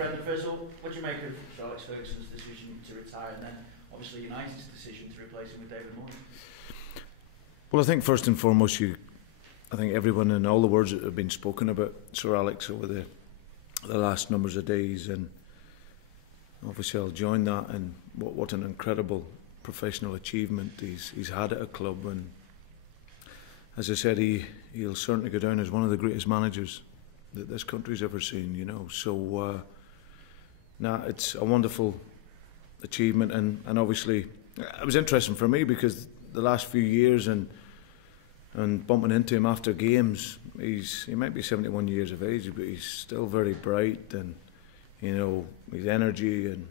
Brendan, first of all, what do you make of Sir Alex Ferguson's decision to retire, and then obviously United's decision to replace him with David Moyes? Well, I think first and foremost, I think everyone and all the words that have been spoken about Sir Alex over the last numbers of days, and obviously I'll join that. And what an incredible professional achievement he's had at a club, and as I said, he'll certainly go down as one of the greatest managers that this country's ever seen. You know, so it's a wonderful achievement, and obviously it was interesting for me because the last few years and bumping into him after games, he might be 71 years of age, but he's still very bright, and you know, his energy and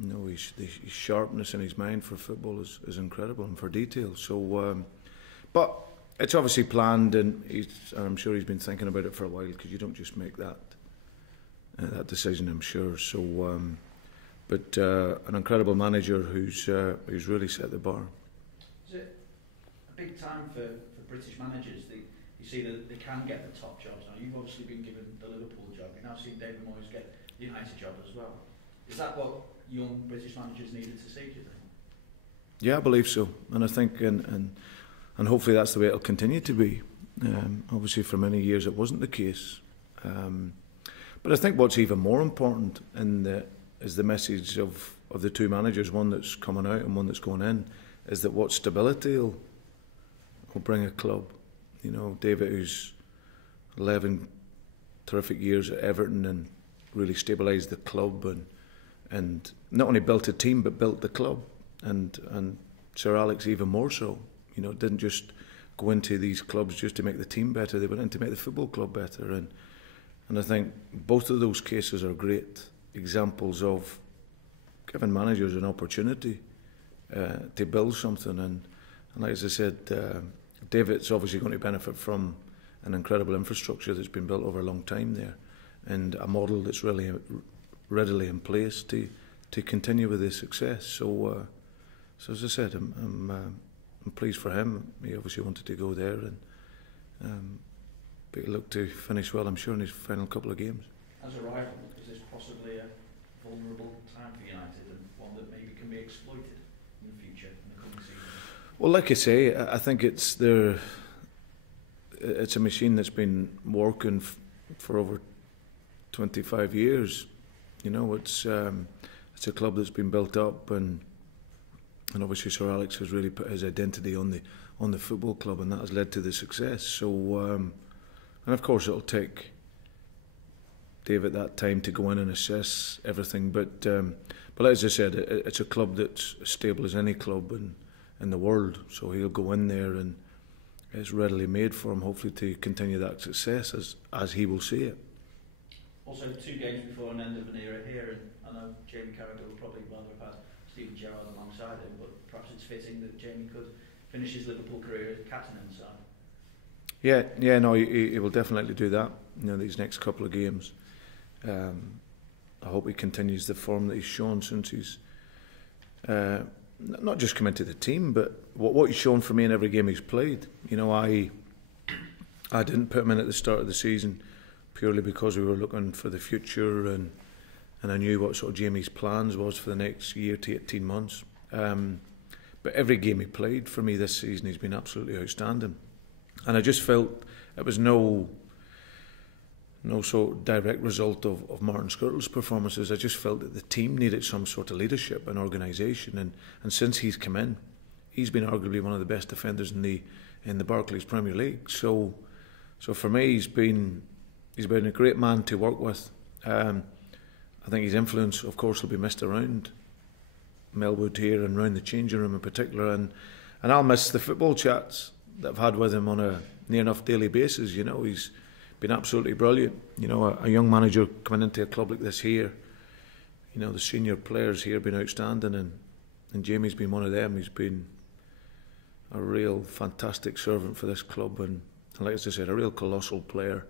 you know his sharpness in his mind for football is incredible, and for detail. So, but it's obviously planned, and I'm sure he's been thinking about it for a while, because you don't just make that decision, I'm sure. So, but an incredible manager who's really set the bar. Is it a big time for British managers? You see that they can get the top jobs now. You've obviously been given the Liverpool job. You've now seen David Moyes get the United job as well. Is that what young British managers needed to see, do you think? Yeah, I believe so, and I think and hopefully that's the way it'll continue to be. Obviously, for many years it wasn't the case, but I think what's even more important is the message of the two managers, one that's coming out and one that's going in, is that what stability will bring a club. You know, David, who's 11 terrific years at Everton and really stabilised the club, and not only built a team but built the club, and Sir Alex even more so. You know, didn't just go into these clubs just to make the team better, they went in to make the football club better, and I think both of those cases are great examples of giving managers an opportunity to build something, and like as I said, David's obviously going to benefit from an incredible infrastructure that's been built over a long time there, and a model that's really readily in place to continue with his success. So as I said, I'm pleased for him. He obviously wanted to go there, and but he looked to finish well, I'm sure, in his final couple of games. As a rival, is this possibly a vulnerable time for United, and one that maybe can be exploited in the future, in the coming season? Well, like I say, I think it's a machine that's been working for over 25 years. You know, it's a club that's been built up, and obviously Sir Alex has really put his identity on the football club, and that has led to the success. So, and of course it'll take David that time to go in and assess everything. But as I said, it's a club that's as stable as any club in the world. So he'll go in there, and it's readily made for him, hopefully, to continue that success as he will see it. Also, 2 games before an end of an era here, and I know Jamie Carragher would probably rather have had Steven Gerrard alongside him, but perhaps it's fitting that Jamie could finish his Liverpool career as captain inside. Yeah, no, he will definitely do that. You know, these next couple of games. I hope he continues the form that he's shown since he's not just come into the team, but what he's shown for me in every game he's played. You know, I didn't put him in at the start of the season purely because we were looking for the future, and I knew what sort of Jamie's plans was for the next year to 18 months. But every game he played for me this season, he's been absolutely outstanding, and I just felt it was no sort of direct result of Martin Skirtle's performances. I just felt that the team needed some sort of leadership and organisation, and since he's come in, he's been arguably one of the best defenders in the Barclays Premier League. So for me, he's been a great man to work with. I think his influence, of course, will be missed around Melwood here and around the changing room in particular, and I'll miss the football chats that I've had with him on a near enough daily basis. You know, he's been absolutely brilliant. You know, a young manager coming into a club like this here, you know, the senior players here have been outstanding, and Jamie's been one of them. He's been a real fantastic servant for this club, and like as I said, a real colossal player.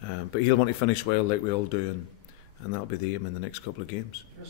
But he'll want to finish well, like we all do, and that'll be the aim in the next couple of games.